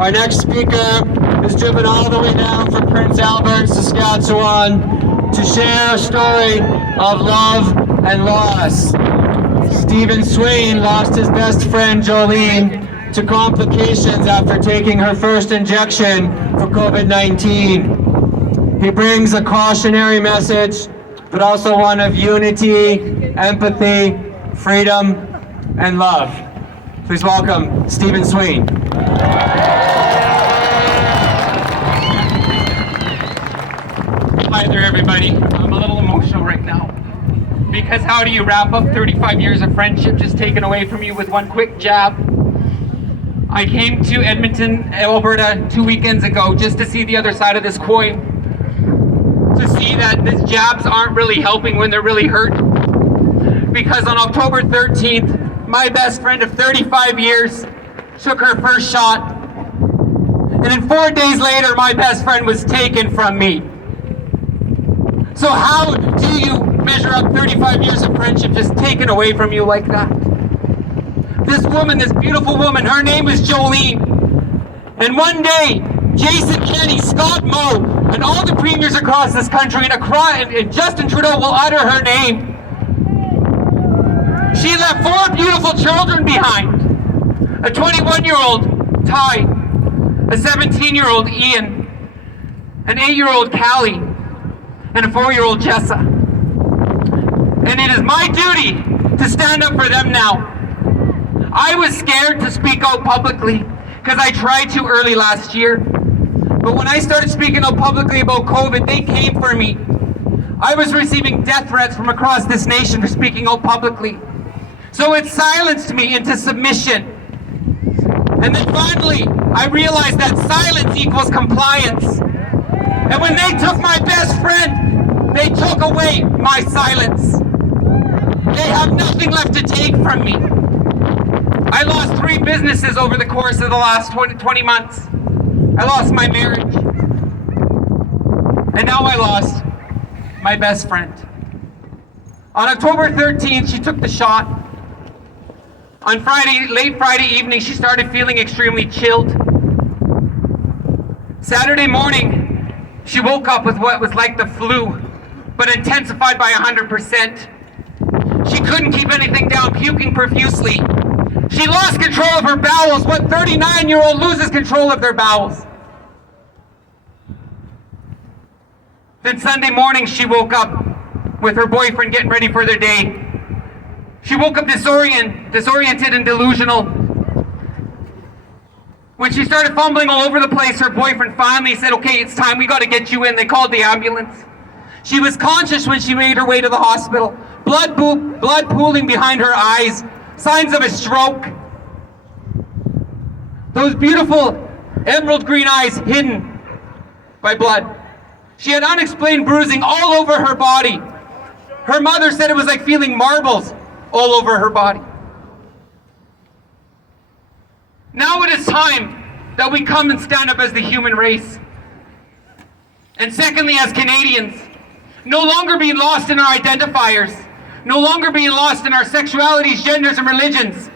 Our next speaker is driven all the way down from Prince Albert, Saskatchewan, to share a story of love and loss. Stephen Swain lost his best friend Joleen to complications after taking her first injection for COVID-19. He brings a cautionary message, but also one of unity, empathy, freedom, and love. Please welcome Stephen Swain. Hi there, everybody. I'm a little emotional right now. Because how do you wrap up 35 years of friendship just taken away from you with one quick jab? I came to Edmonton, Alberta 2 weekends ago just to see the other side of this coin. To see that these jabs aren't really helping when they're really hurt. Because on October 13th, my best friend of 35 years took her first shot. And then 4 days later, my best friend was taken from me. So how do you measure up 35 years of friendship just taken away from you like that? This woman, this beautiful woman, her name is Joleen. And one day, Jason Kenney, Scott Moe, and all the premiers across this country and Justin Trudeau will utter her name. She left 4 beautiful children behind. A 21-year-old, Ty, a 17-year-old, Ian, an 8-year-old, Callie, and a 4-year-old, Jessa. And it is my duty to stand up for them now. I was scared to speak out publicly because I tried to early last year. But when I started speaking out publicly about COVID, they came for me. I was receiving death threats from across this nation for speaking out publicly. So it silenced me into submission. And then finally, I realized that silence equals compliance. And when they took my best friend, they took away my silence. They have nothing left to take from me. I lost 3 businesses over the course of the last 20 months. I lost my marriage. And now I lost my best friend. On October 13th, she took the shot. On late Friday evening, she started feeling extremely chilled. Saturday morning, she woke up with what was like the flu, but intensified by 100%. She couldn't keep anything down, puking profusely. She lost control of her bowels. What 39-year-old loses control of their bowels? Then Sunday morning, she woke up with her boyfriend getting ready for their day. She woke up disoriented and delusional. When she started fumbling all over the place, her boyfriend finally said, "Okay, it's time, we got to get you in." They called the ambulance. She was conscious when she made her way to the hospital. Blood pooling behind her eyes. Signs of a stroke. Those beautiful emerald green eyes hidden by blood. She had unexplained bruising all over her body. Her mother said it was like feeling marbles all over her body. Now it is time that we come and stand up as the human race. And secondly, as Canadians, no longer being lost in our identifiers. No longer being lost in our sexualities, genders, and religions.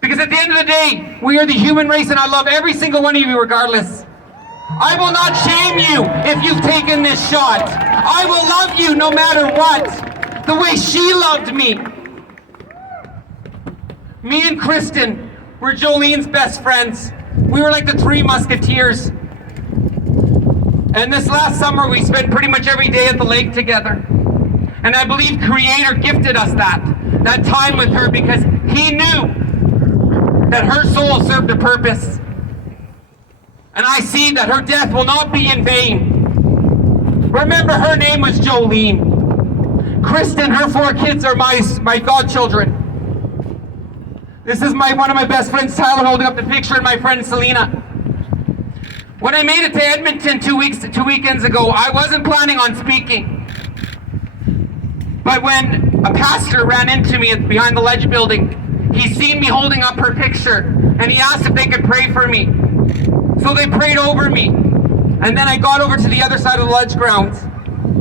Because at the end of the day, we are the human race, and I love every single one of you regardless. I will not shame you if you've taken this shot. I will love you no matter what. The way she loved me. Me and Kristen were Joleen's best friends. We were like the 3 musketeers. And this last summer, we spent pretty much every day at the lake together. And I believe Creator gifted us that time with her because He knew that her soul served a purpose. And I see that her death will not be in vain. Remember, her name was Joleen. Kristen, her 4 kids are my godchildren. This is one of my best friends, Tyler, holding up the picture, and my friend Selena. When I made it to Edmonton 2 weekends ago, I wasn't planning on speaking. But when a pastor ran into me behind the Ledge building, he seen me holding up her picture, and he asked if they could pray for me. So they prayed over me. And then I got over to the other side of the Ledge grounds,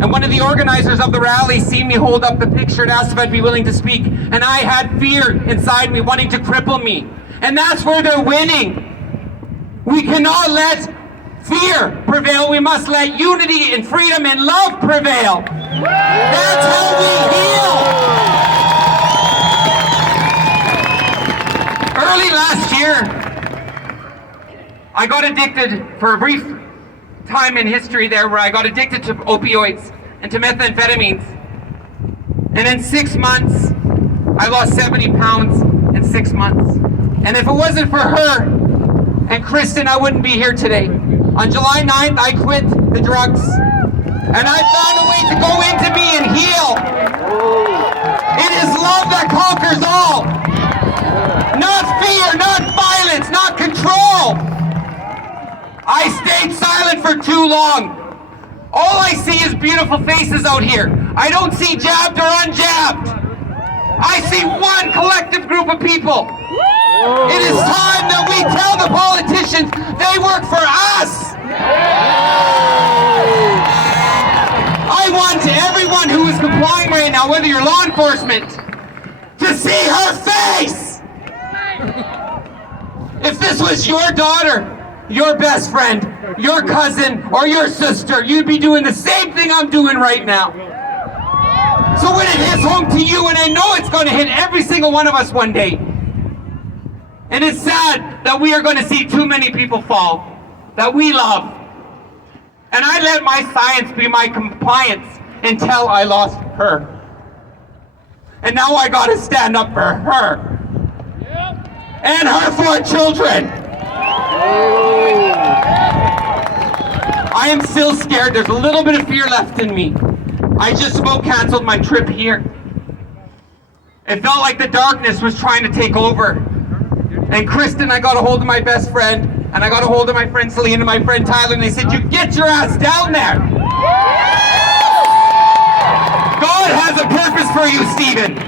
and one of the organizers of the rally seen me hold up the picture and asked if I'd be willing to speak. And I had fear inside me wanting to cripple me. And that's where they're winning. We cannot let fear prevail. We must let unity and freedom and love prevail. That's how we heal. Early last year, I got addicted for a brief time in history there where I got addicted to opioids and to methamphetamines. And in 6 months, I lost 70 pounds in 6 months. And if it wasn't for her and Kristen, I wouldn't be here today. On July 9th, I quit the drugs. And I found a way to go into me and heal. It is love that conquers all. Not fear, not violence, not control. I stayed silent for too long. All I see is beautiful faces out here. I don't see jabbed or unjabbed. I see one collective group of people. It is time that we tell the politicians they work for us. I want everyone who is complying right now, whether you're law enforcement, to see her face. If this was your daughter, your best friend, your cousin, or your sister, you'd be doing the same thing I'm doing right now. So when it hits home to you, and I know it's going to hit every single one of us one day, and it's sad that we are going to see too many people fall that we love. And I let my science be my compliance until I lost her. And now I got to stand up for her. And her 4 children. I am still scared. There's a little bit of fear left in me. I just about canceled my trip here. It felt like the darkness was trying to take over. And Kristen, I got a hold of my best friend, and I got a hold of my friend Celine and my friend Tyler, and they said, you get your ass down there. God has a purpose for you, Stephen.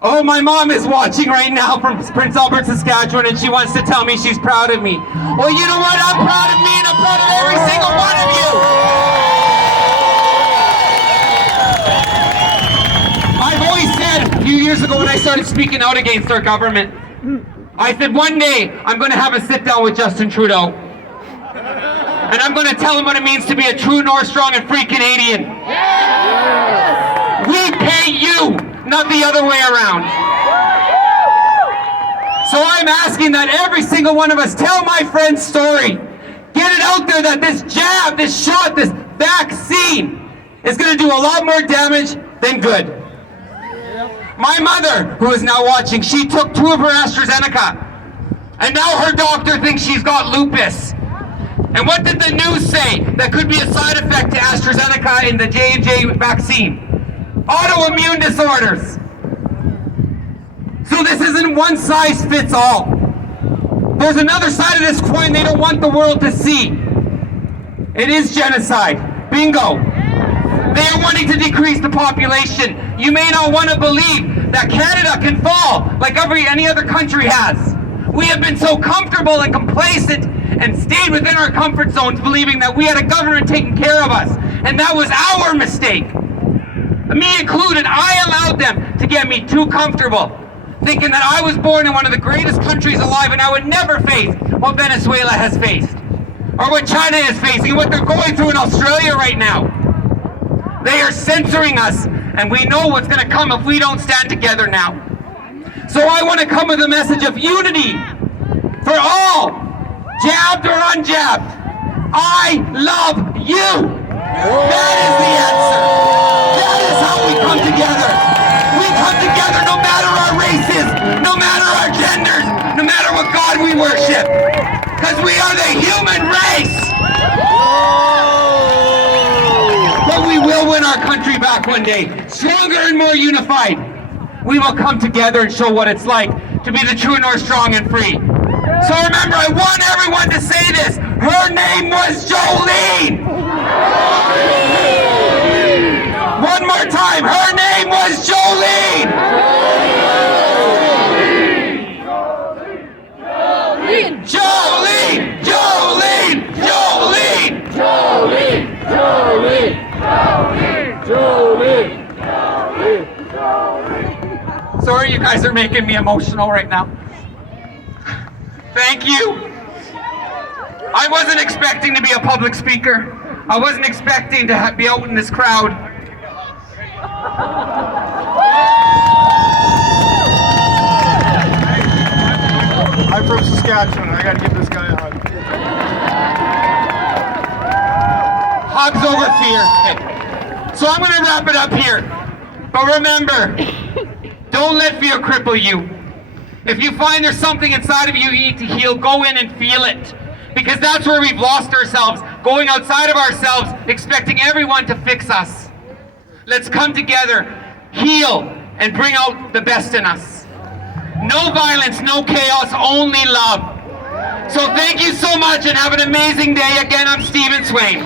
Oh, my mom is watching right now from Prince Albert, Saskatchewan, and she wants to tell me she's proud of me. Well, you know what? I'm proud of me, and I'm proud of every single one of you. I've always said, a few years ago when I started speaking out against our government, I said, one day, I'm going to have a sit-down with Justin Trudeau. And I'm going to tell him what it means to be a true, North, strong, and free Canadian. We pay you, not the other way around. So I'm asking that every single one of us tell my friend's story. Get it out there that this jab, this shot, this vaccine is going to do a lot more damage than good. My mother, who is now watching, she took 2 of her AstraZeneca. And now her doctor thinks she's got lupus. And what did the news say that could be a side effect to AstraZeneca in the J&J vaccine? Autoimmune disorders. So this isn't one size fits all. There's another side of this coin they don't want the world to see. It is genocide. Bingo. They are wanting to decrease the population. You may not want to believe that Canada can fall like any other country has. We have been so comfortable and complacent and stayed within our comfort zones believing that we had a government taking care of us. And that was our mistake. Me included, I allowed them to get me too comfortable, thinking that I was born in one of the greatest countries alive and I would never face what Venezuela has faced, or what China is facing, what they're going through in Australia right now. They are censoring us, and we know what's going to come if we don't stand together now. So I want to come with a message of unity for all, jabbed or unjabbed. I love you. That is the answer. That is how we come together. We come together no matter our races, no matter our genders, no matter what God we worship. Because we are the human race. But we will win our country back one day, stronger and more unified. We will come together and show what it's like to be the true North, strong and free. So remember, I want everyone to say this. Her name was Joleen. One more time. Her name was Joleen. Joleen. Joleen. Joleen. Joleen. Joleen. Joleen. Joleen. Sorry, you guys are making me emotional right now. Thank you. I wasn't expecting to be a public speaker. I wasn't expecting to be out in this crowd. I'm from Saskatchewan. I gotta give this guy a hug. Hugs over fear. Okay. So I'm going to wrap it up here. But remember, don't let fear cripple you. If you find there's something inside of you you need to heal, go in and feel it. Because that's where we've lost ourselves, going outside of ourselves, expecting everyone to fix us. Let's come together, heal, and bring out the best in us. No violence, no chaos, only love. So thank you so much and have an amazing day. Again, I'm Stephen Swain.